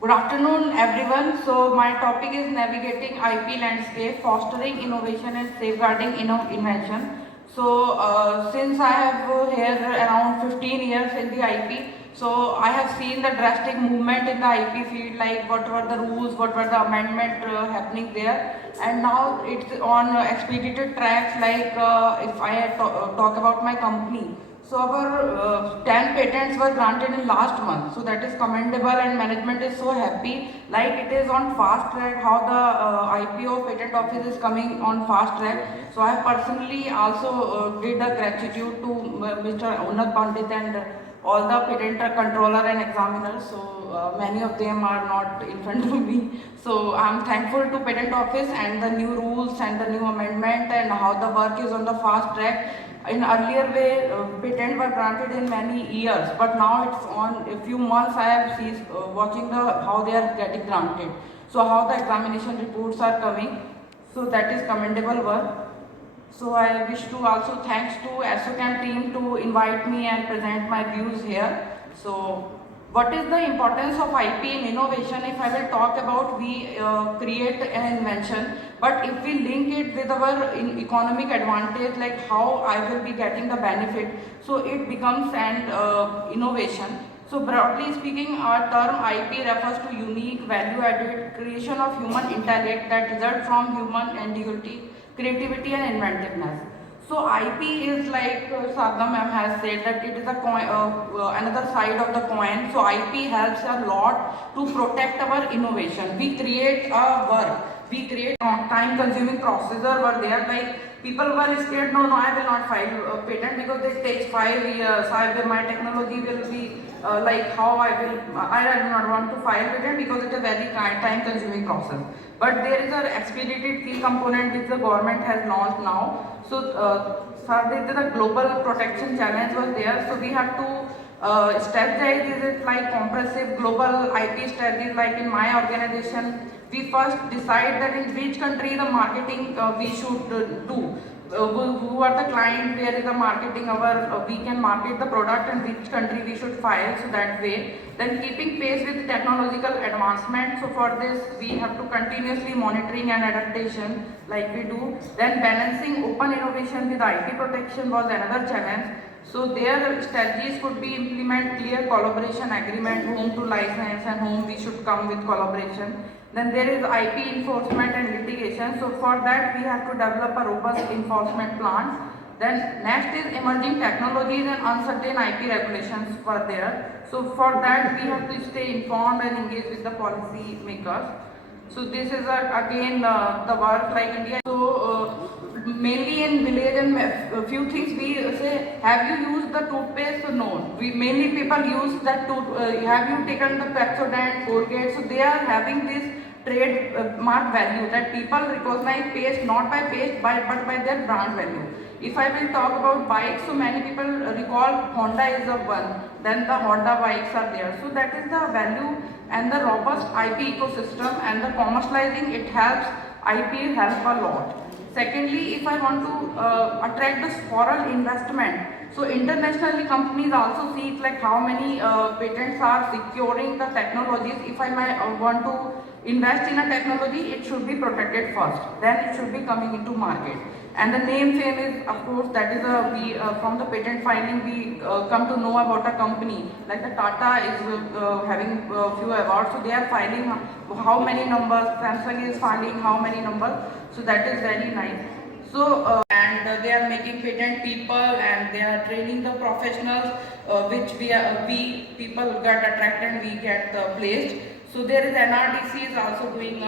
Good afternoon, everyone. So my topic is navigating IP landscape, fostering innovation and safeguarding invention. So since I have here around 15 years in the IP, so I have seen the drastic movement in the IP field, like what were the rules, what were the amendment happening there, and now it's on expedited tracks. Like if I talk about my company. So our 10 patents were granted in last month. So that is commendable and management is so happy. Like it is on fast track how the IPO patent office is coming on fast track. So I personally also did a gratitude to Mr. Unnat Pandit and all the patent controller and examiners. So many of them are not in front of me. So I'm thankful to patent office and the new rules and the new amendment and how the work is on the fast track. In earlier way, patent were granted in many years, but now it's on a few months. I have seen watching the how they are getting granted. So how the examination reports are coming. So that is commendable work. So I wish to also thanks to ASSOCHAM team to invite me and present my views here. So what is the importance of IP in innovation? If I will talk about, we create an invention, but if we link it with our economic advantage, like how I will be getting the benefit, so it becomes an innovation. So broadly speaking, our term IP refers to unique value-added creation of human intellect that result from human ingenuity, creativity and inventiveness. So IP is like Sadhna ma'am has said that it is a another side of the coin. So IP helps a lot to protect our innovation. We create a work, we create time-consuming processor were there. Like people were scared, no, I will not file a patent because it takes 5 years. My technology will be like how I do not want to file patent because it's a very time-consuming process. But there is an expedited key component which the government has launched now. So, the global protection challenge was there. So we have to strategize. Is it like comprehensive global IP strategy? Like in my organization, we first decide that in which country the marketing we should do. Who are the client, where is the marketing our we can market the product and which country we should file, so that way. Then keeping pace with technological advancement, so for this we have to continuously monitoring and adaptation like we do. Then balancing open innovation with IP protection was another challenge. So their strategies could be implement clear collaboration agreement, whom to license and whom we should come with collaboration. Then there is IP enforcement and litigation. So for that we have to develop a robust enforcement plan. Then next is emerging technologies and uncertain IP regulations were there. So for that we have to stay informed and engage with the policy makers. So this is again the work like India. So mainly in village and a few things we say, have you used the toothpaste? So no. We mainly people use that have you taken the Pepsodent, Colgate? So they are having this trade mark value that people recognize paste not by paste but by their brand value. If I will talk about bikes, so many people recall Honda is the one, then the Honda bikes are there. So that is the value and the robust IP ecosystem and the commercializing, it helps IP help a lot. Secondly, if I want to attract the foreign investment, so internationally companies also see like how many patents are securing the technologies. If I might want to invest in a technology, it should be protected first, then it should be coming into market. And the name fame is, of course, that is a we from the patent filing we come to know about a company like the Tata is having few awards, so they are filing how many numbers, Samsung is filing how many numbers, so that is very nice. So and they are making patent people and they are training the professionals, which we people get attracted, we get placed. So there is NRDC is also doing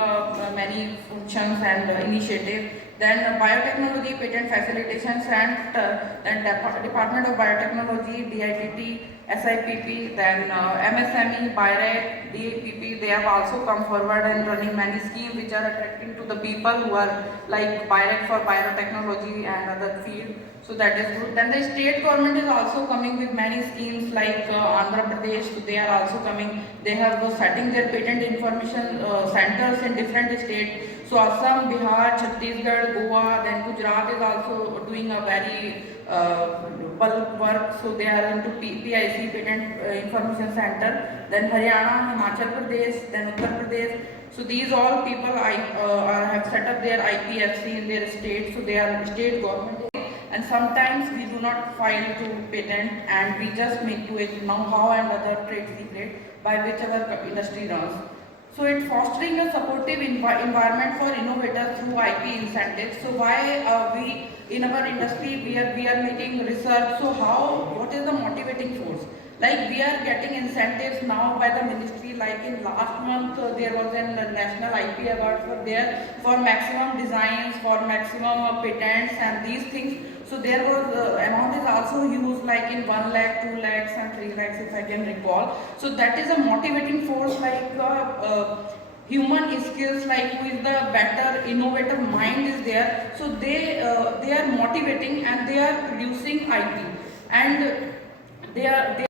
many functions and initiatives. Then biotechnology patent facilitation and then Department of Biotechnology, DITT, SIPP, then MSME, BIRAC, DAPP, they have also come forward and running many schemes which are attracting to the people who are like BIRAC for biotechnology and other field. So that is good. Then the state government is also coming with many schemes like Andhra Pradesh, so they are also coming. They have setting their patent information centers in different states. So Assam, Bihar, Chhattisgarh, Goa, then Gujarat is also doing a very bulk work, so they are into PIC, Patent Information Center, then Haryana, Himachal Pradesh, then Uttar Pradesh. So these all people have set up their IPFC in their state, so they are state government. And sometimes we do not file to patent and we just make to it know-how and other trade secret by which our industry runs. So it's fostering a supportive environment for innovators through IP incentives. So why we in our industry we are making research. So what is the motivating force? Like we are getting incentives now by the ministry. Like in last month there was a national IP award for maximum designs, for maximum patents and these things. So there was amount is also used like in 1 lakh, 2 lakhs and 3 lakhs if I can recall. So that is a motivating force, like human skills, like who is the better innovative mind is there. So they are motivating and they are producing IP and they are